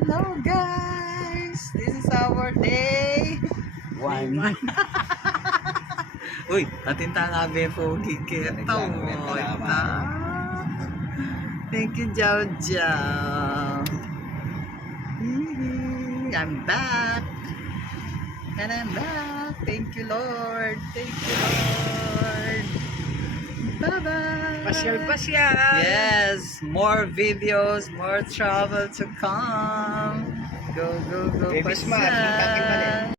Hello guys! This is our day 1. Uy, atin nga po kikita mo. Thank you, Jow Jow. I'm back. And I'm back. Thank you, Lord. Thank you, Lord. Bye-bye. Pasyal. Yes, more videos, more travel to come. Go, go, go. Baby Smart, yung balik.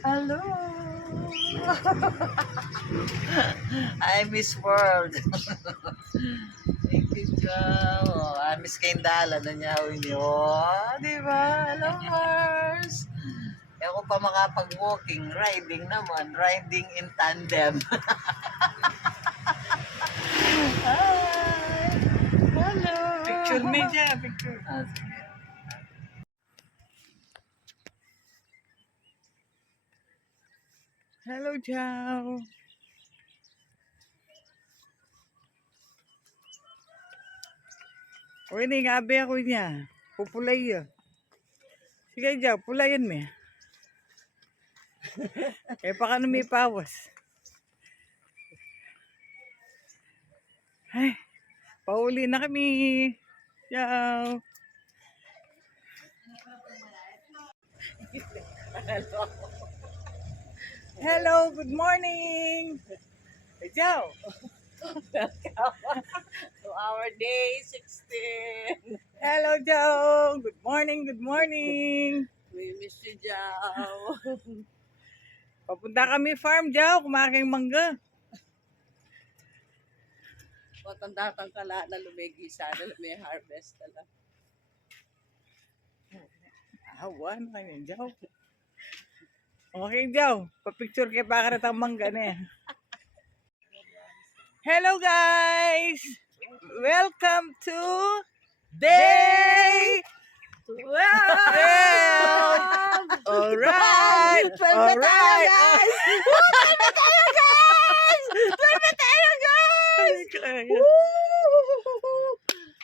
Hello. I miss world. Thank you, Joe. I miss Kendala na niya niyo. Di ba? Hello, Mars. E ako pa makapag-walking, riding naman. Riding in tandem. Hi. Hello. Picture me dyan, picture. Hello, Jow. O ini ngabe ako niya. Pupulay yun. Sige, Jow, pulayan mo. Eh, baka na may pawas. Ay, pauli na kami. Jow. Hello, good morning. Hey, Jow. Welcome to our day 16. Hello, Jow. Good morning, good morning. We miss you, Jow. Papunta kami farm, Jow. Kumaking mangga. Matanda-tang kala na lumigi sana may harvest na lang. Awan kayo, Jow. Okay, Jow. Pa-picture kay pakarat ang mangga na yan. Hello, guys. Welcome to day 12. All right. All right. guys! 12 tayo, guys! 12 tayo, guys!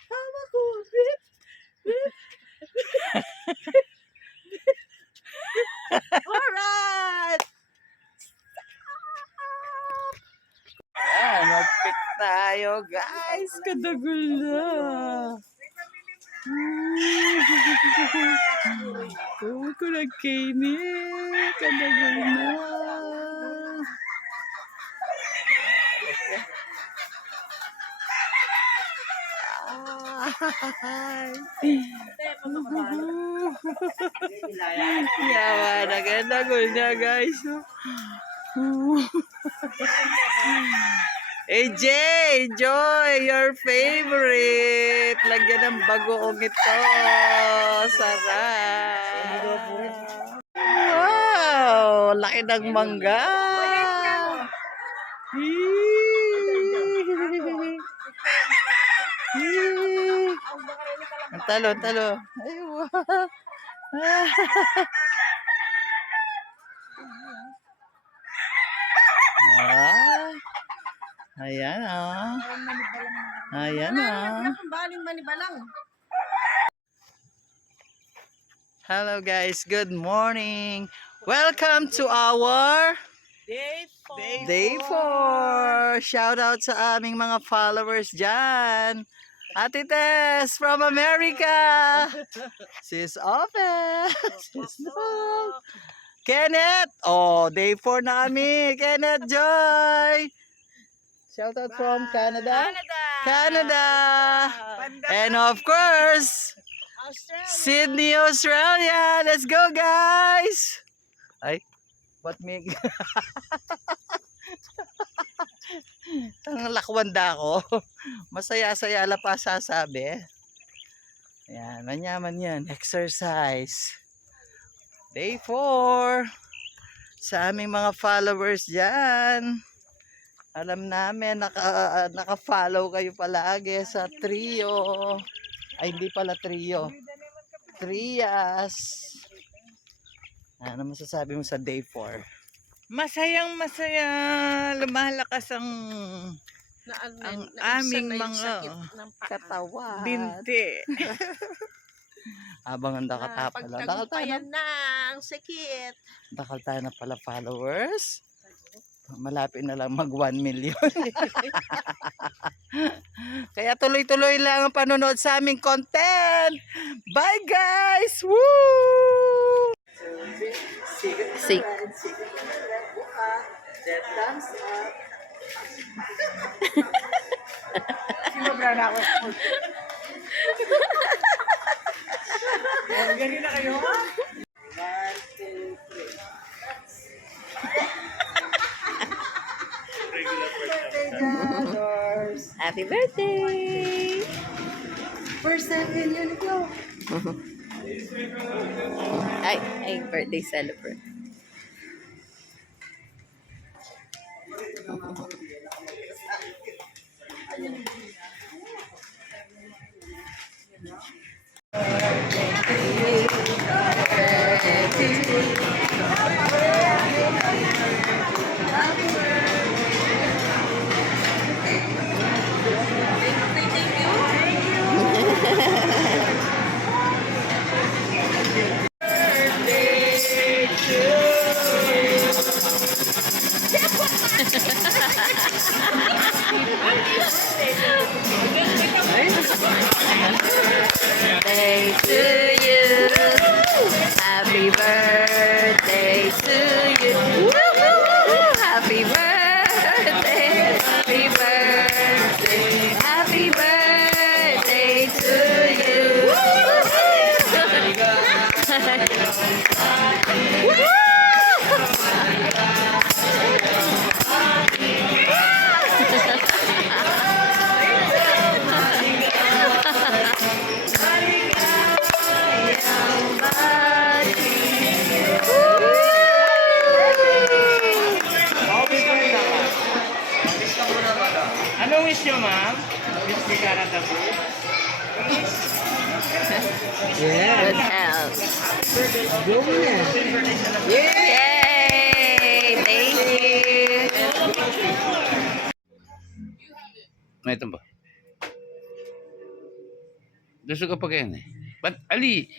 Tama ko. Alright! Ayan, mag-pick tayo, guys. Kadagol na. Oh, ko nagkainit. Kadagol na. Yawa na kadagol na, guys. AJ, enjoy your favorite. Lagyan ng bagoong ito. Sarap. Wow, laki ng mangga. Ang talo, talo. Ay, wow. Ayan ah. Ayan ah. Baling manibalang. Hello guys, good morning. Welcome to our Day 4. Shout out sa aming mga followers dyan. Ate Tess from America. Sis Open. Sis Nog. Kenneth. Oh, Day 4 na kami. Kenneth Joy. Shout out from Canada. Canada. And of course, Sydney, Australia. Let's go, guys. Ay, what make? Ang lakwanda ko. Masaya-saya la pa sasabi. Ayan, manyaman yan. Exercise. Day 4. Sa aming mga followers dyan. Alam namin, naka-follow kayo palagi sa trio. Ay, hindi pala trio. Trias. Ano masasabi mo sa day 4? Masayang masaya. Lumalakas ang aming mga katawan. binti. Habang ang dakal tayo pala. Pagtagumpayan na ang sikit. Dakal tayo na pala followers. Malapit na lang mag 1 million. Kaya tuloy-tuloy lang ang panonood sa aming content. Bye guys! Woo! Sick. Sinobra na ako. Ganyan na kayo, ha? Happy birthday! First time in Uniqlo. Ay, birthday celebrant. Birthday to you. Happy birthday to you. Happy birthday. Happy birthday. Happy birthday to you. Anong wish nyo, ma'am? Wish ni Canada po? Good health. Yay! Thank you. May ito ba? Gusto ko pa kayo eh. Ba't, Ali,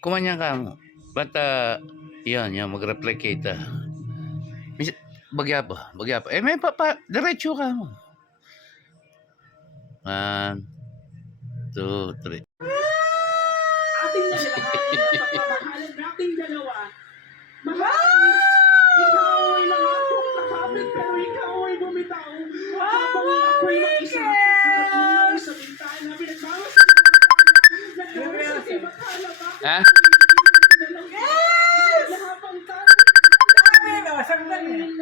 kumanya ka mo. Ba't, yan, mag-replicate bagya pa. Eh, may diretso ka mo. 1, 2, 3. Ating napapamahalan nating dalawa. Mahal! Ikaw ay nangakong kakapit pero ikaw ay bumitaw. Habang ako'y mag-isa. Nakakulong sa bintana. Pinagbawas sa bintana. Nagkaroon sa timakala ba? Ha? Yes! Habang tayo. Sandali.